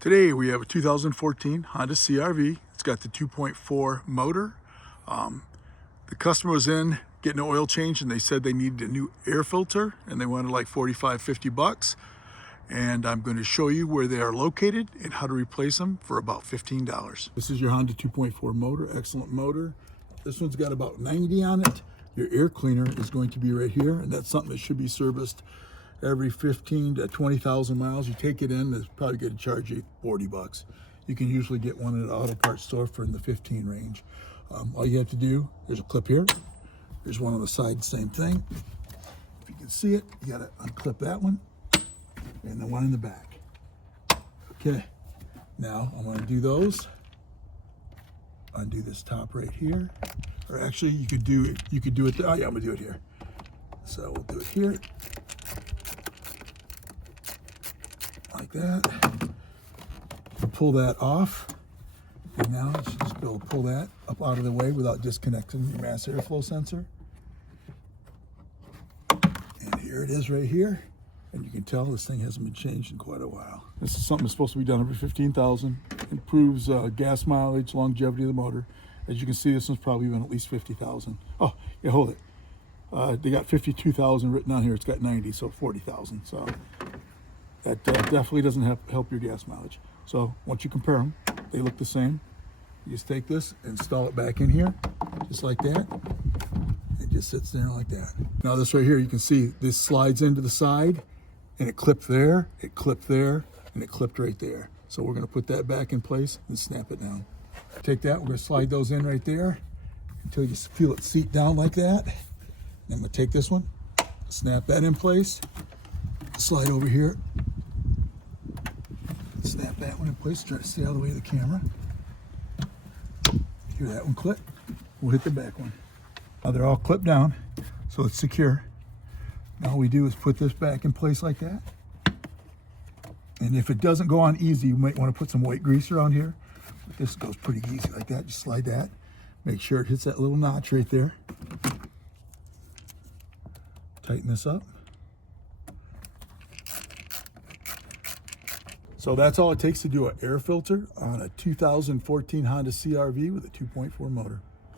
Today we have a 2014 Honda CRV. It's got the 2.4 motor. The customer was in getting an oil change and they said they needed a new air filter and they wanted like 45, 50 bucks. And I'm going to show you where they are located and how to replace them for about $15. This is your Honda 2.4 motor, excellent motor. This one's got about 90 on it. Your air cleaner is going to be right here, and that's something that should be serviced every 15 to 20,000 miles. You take it in, it's probably going to charge you 40 bucks. You can usually get one at an auto parts store for in the 15 range. All you have to do, there's a clip here. There's one on the side, same thing. If you can see it, you got to unclip that one and the one in the back. Okay, now I'm going to do those. Undo this top right here, or actually you could do it. Oh yeah, I'm gonna do it here. So we'll do it here, like that. Pull that off, and now you should just be able to pull that up out of the way without disconnecting your mass airflow sensor. And here it is right here. And you can tell this thing hasn't been changed in quite a while. This is something that's supposed to be done every 15,000. Improves gas mileage, longevity of the motor. As you can see, this one's probably been at least 50,000. Oh, yeah, hold it. They got 52,000 written on here. It's got 90, so 40,000. So that definitely doesn't help your gas mileage. So once you compare them, they look the same. You just take this, install it back in here, just like that. It just sits there like that. Now this right here, you can see this slides into the side, and it clipped there, and it clipped right there. So we're gonna put that back in place and snap it down. Take that, we're gonna slide those in right there until you feel it seat down like that. Then I'm gonna take this one, snap that in place, slide over here, snap that one in place, try to stay out of the way of the camera. Hear that one clip, we'll hit the back one. Now they're all clipped down, so it's secure. Now all we do is put this back in place like that. And if it doesn't go on easy, you might want to put some white grease around here. But this goes pretty easy like that. Just slide that. Make sure it hits that little notch right there. Tighten this up. So that's all it takes to do an air filter on a 2014 Honda CRV with a 2.4 motor.